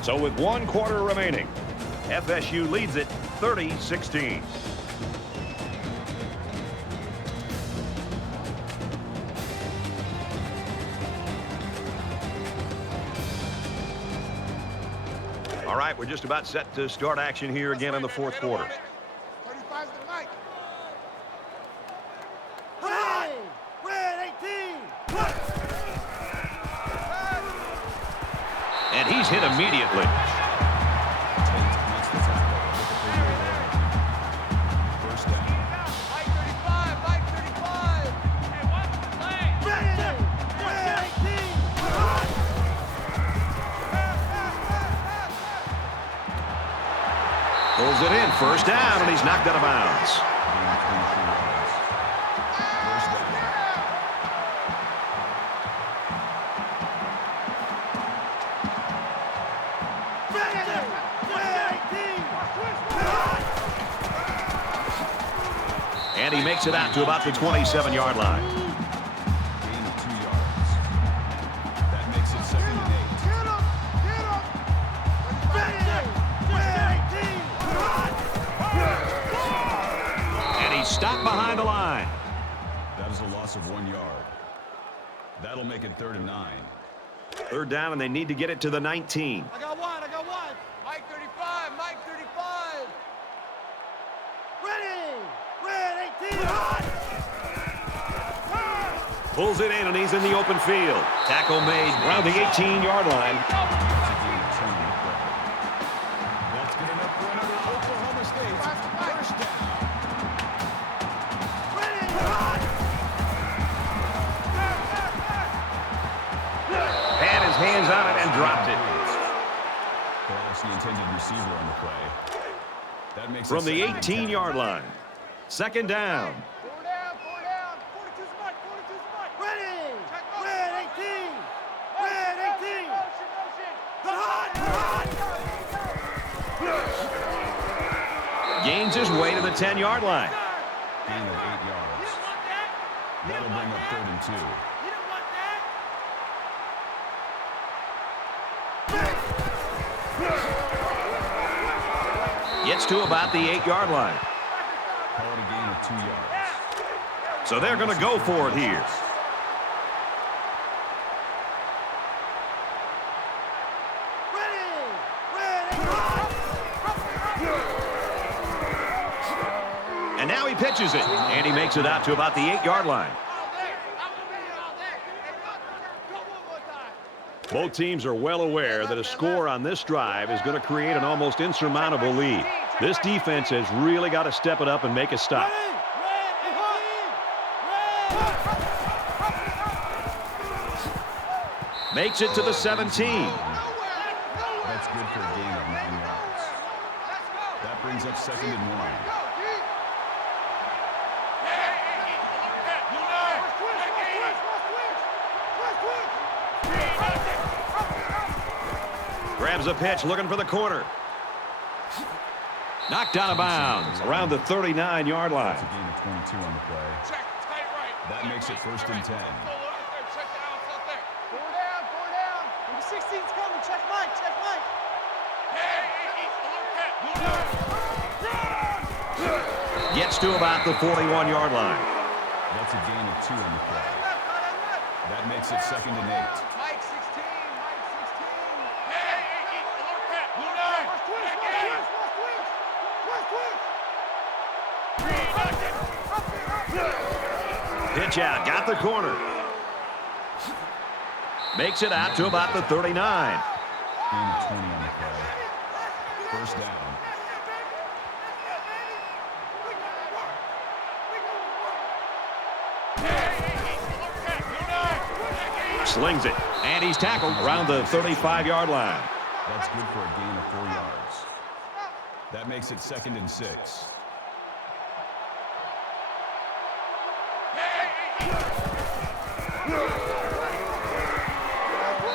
So with 1 quarter remaining, FSU leads it 30-16. All right, we're just about set to start action here again in the 4th quarter. 35's the mic. And he's hit immediately. Tate makes the tackle at the 38-yard line. 1st down. Mike 35, Mike 35. Hey, watch the play. Pulls it in, 1st down, and he's knocked out of bounds. Gain of 23 yards. 1st down. And he makes it out to about the 27-yard line. Gain of 2 yards. That makes it 2nd and 8. And he's stopped behind the line. That is a loss of 1 yard. That'll make it 3rd and 9. 3rd down, and they need to get it to the 19. I got one. Mike 35, Mike 35. Pulls it in, and he's in the open field. Tackle made around the 18-yard line. That's a gain of 2 on the play. That's good enough for another Oklahoma State 1st down. Had his hands on it and dropped it. They lost the intended receiver on the play. That makes From it the 2nd and 10. 18-yard line. 2nd down. 4 down. 42's the mic, 42's the mic. Check motion. Motion. Gains his way to the 10-yard line. Gain of 8 yards. That'll bring up 3rd and 2. You don't want that. Gets to about the 8-yard line. Call it a gain of 2 yards. So they're going to go for it here. And now he pitches it, and he makes it out to about the 8-yard line. Both teams are well aware that a score on this drive is going to create an almost insurmountable lead. This defense has really got to step it up and make a stop. Makes it to the 17. That's good for a gain of 9 yards. That brings up 2nd and 1. Grabs a pitch, looking for the corner. Knocked out of bounds around the 39-yard line. That's a gain of 22 on the play. That makes it 1st and 10. 4 down. Number 16's Mike, check Mike. Gets to about the 41-yard line. That's a gain of 2 on the play. That makes it 2nd and 8. Mike 16, Mike 16. Pitch out, got the corner. Makes it out to about the 39. Gain of 20 on the play. First down. Slings it, and he's tackled around the 35-yard line. That's good for a gain of 4 yards. That makes it 2nd and 6.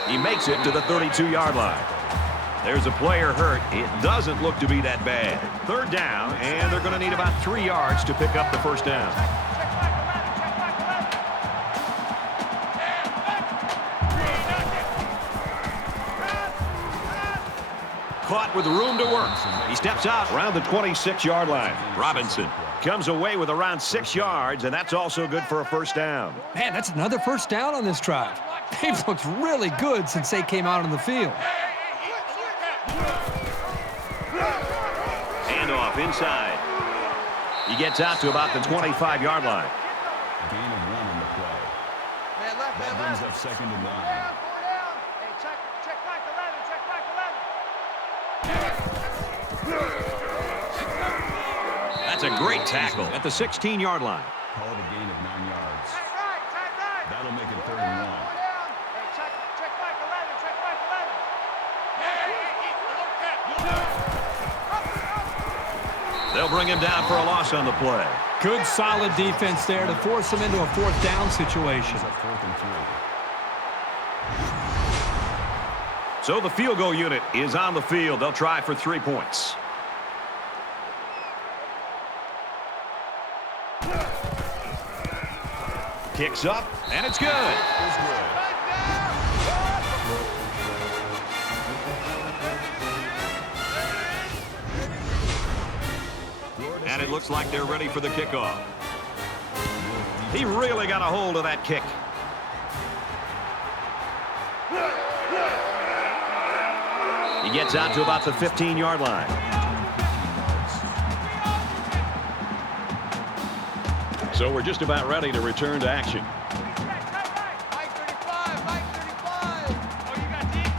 He makes it to the 32-yard line. There's a player hurt. It doesn't look to be that bad. 3rd down, and they're going to need about 3 yards to pick up the first down. Caught with room to work. He steps out around the 26-yard line. Robinson comes away with around 6 yards, and that's also good for a first down. Man, that's another first down on this drive. They've looked really good since they came out on the field. Handoff inside. He gets out to about the 25-yard line. Gain of 1 on the play. That brings up 2nd and 9. Hey, check Mike 11, check Mike 11. That's a great tackle at the 16-yard line. Call it a gain of 9 yards. Tight right. That'll make it 3rd and 1. Hey, check Mike 11, check Mike 11. They'll bring him down for a loss on the play. Good, solid defense there to force him into a 4th down situation. It's at 4th and 3. So the field goal unit is on the field. They'll try for 3 points. Kicks up, and it's good. It's good. And it looks like they're ready for the kickoff. He really got a hold of that kick. He gets out to about the 15-yard line. So we're just about ready to return to action. Mike 35, Mike 35. Oh, you got deep?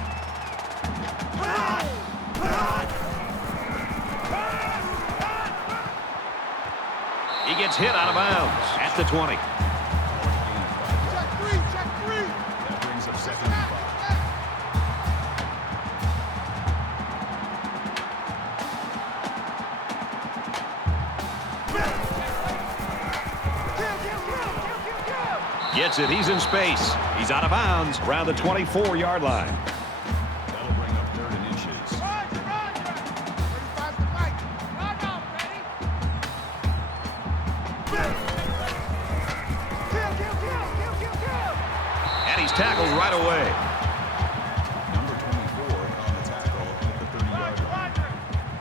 He gets hit out of bounds at the 20. Check 3, check 3. That brings up 2nd and 5. Gets it. He's in space. He's out of bounds around the 24-yard line. That'll bring up 3rd and inches. Roger. 35 to Mike. Roger, ready? Kill. And he's tackled right away. Number 24 on the tackle at the 30-yard line. Roger.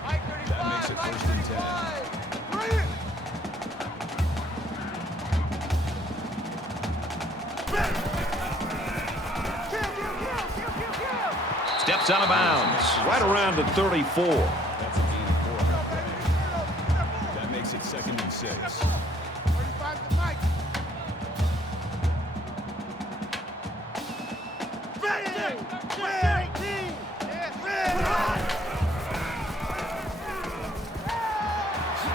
Mike 35, That makes it Mike 1st and 10. 35. Bring it. Steps out of bounds right around the 34. That's a gain of 4 on the play. That makes it 2nd and 6. 35 to Mike.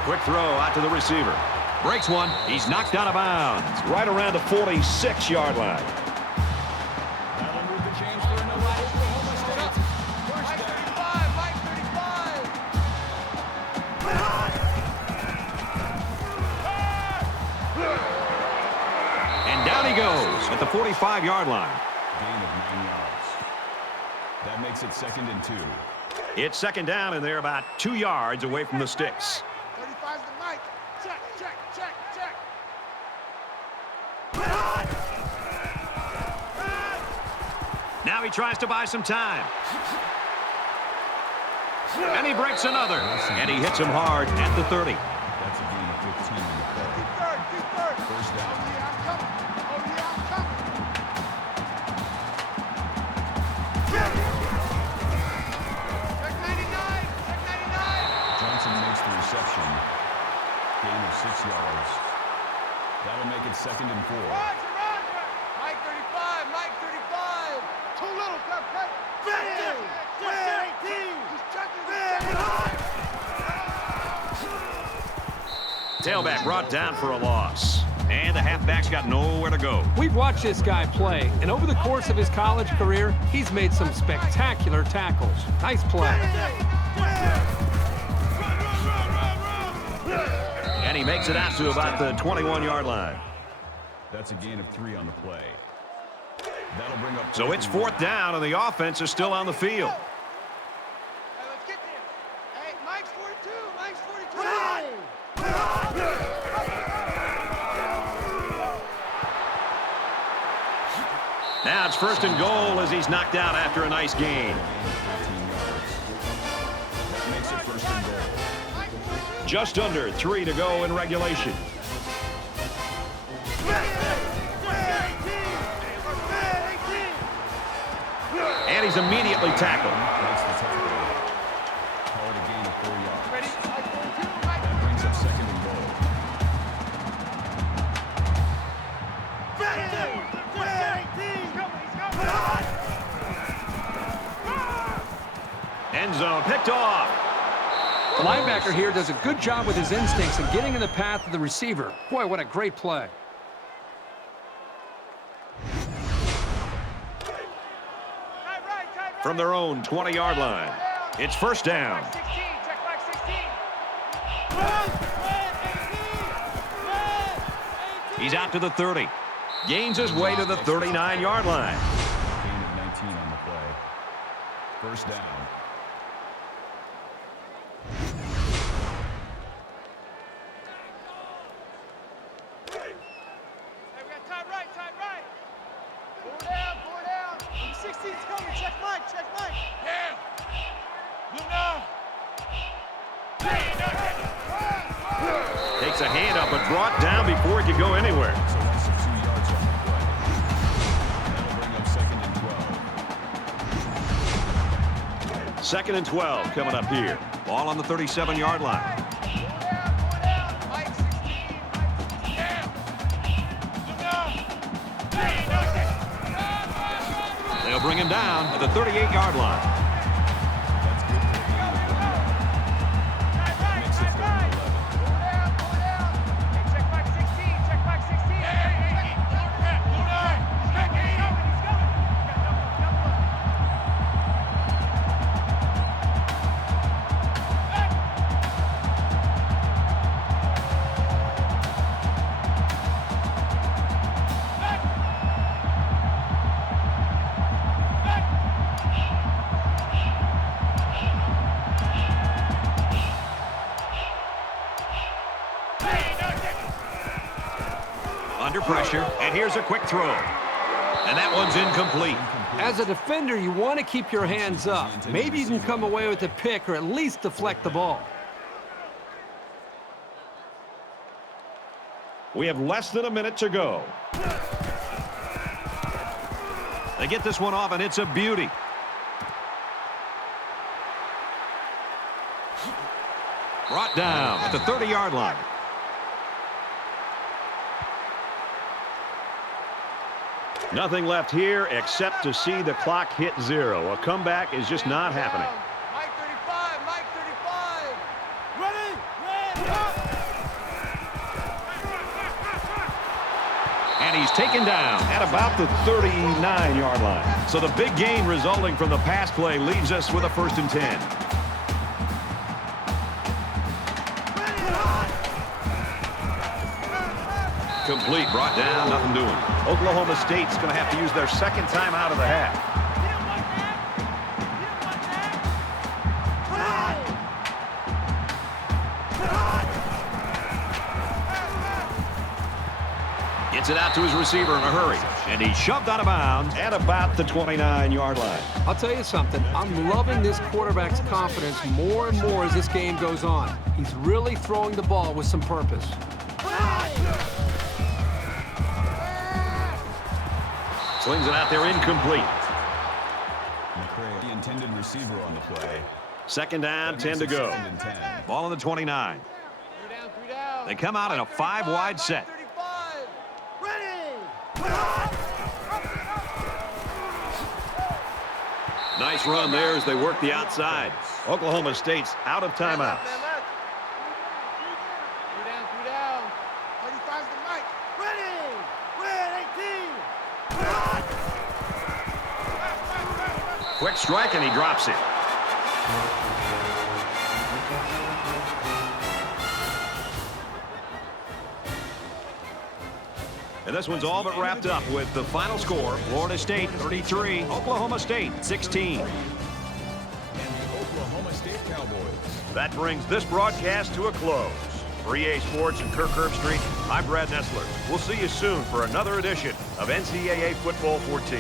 Quick throw out to the receiver. Breaks one. He's knocked out of bounds right around the 46-yard line. That'll move the chains for another Oklahoma State. First Mike down. 35, Mike 35. And down he goes at the 45-yard line. Gain of 9 yards. That makes it 2nd and 2. It's 2nd down, and they're about 2 yards away from the sticks. 35's to Mike. Check. Now he tries to buy some time. And he breaks another. And he hits him hard at the 30. That's a gain of 15 on the play. Keep third, keep third. First down. Oh, yeah, I'm coming. Oh, yeah, I'm coming. Check 99, check 99. Johnson makes the reception. Gain of 6 yards. That'll make it 2nd and 4. Roger, Roger. Mike 35, Mike 35. Too little, cut. Check 18. He's checking the Tailback brought down for a loss. And the halfback's got nowhere to go. We've watched this guy play, and over the course of his college career, he's made some spectacular tackles. Nice play. And he makes it out to about the 21-yard line. That's a gain of 3 on the play. That'll bring up. So it's 4th down, and the offense is still on the field. Hey, let's get there. Hey, Mike's 42. Mike's 42. Now it's 1st and goal as he's knocked out after a nice gain. 15 yards. That makes it 1st and goal. Just under 3 to go in regulation. And he's immediately tackled. Makes the tackle. Call it a gain of 4 yards. That brings up 2nd and goal. End zone picked off. The linebacker here does a good job with his instincts and getting in the path of the receiver. Boy, what a great play. From their own 20-yard line, it's 1st down. 16, check back 16. He's out to the 30. Gains his way to the 39-yard line. Gain of 19 on the play. 1st down. Hey, we got tight right. Pull down. Number 16's coming. Check Mike. Yeah. Takes a hand up, but brought down before he could go anywhere. So that's 2 yards on the play. That'll bring up 2nd and 12. 2nd and 12 coming up here. Ball on the 37-yard line. Pull down. Mike 16. They'll bring him down at the 38-yard line. That's good for a gain of 1 yard. Makes it 3rd and 11. Pull down. Hey, check back 16. Check back 16. He's coming. Double up. Under pressure, and here's a quick throw. And that one's incomplete. As a defender, you want to keep your hands up. Maybe you can come away with a pick or at least deflect the ball. We have less than a minute to go. They get this one off, and it's a beauty. Brought down at the 30-yard line. Nothing left here except to see the clock hit 0. A comeback is just not happening. Mike 35. Mike 35. Ready? And he's taken down at about the 39-yard line. So the big gain resulting from the pass play leaves us with a 1st and 10. Complete, brought down, nothing doing. Oklahoma State's going to have to use their 2nd time out of the half. Gets it out to his receiver in a hurry. And he's shoved out of bounds at about the 29-yard line. I'll tell you something. I'm loving this quarterback's confidence more and more as this game goes on. He's really throwing the ball with some purpose. Slings it out there incomplete. McCray, the intended receiver on the play. Second down, 10 to go. Second and 10. Ball on the 29. Three down. They come out in a 5-wide set. 35. Ready. Nice run there as they work the outside. Oklahoma State's out of timeouts. Three down. 35's the mic. Ready. Red 18. Quick strike, and he drops it. And this one's all but wrapped up with the final score. Florida State 33, Oklahoma State 16. And the Oklahoma State Cowboys. That brings this broadcast to a close. For EA Sports and Kirk Herbstreit, I'm Brad Nessler. We'll see you soon for another edition of NCAA Football 14.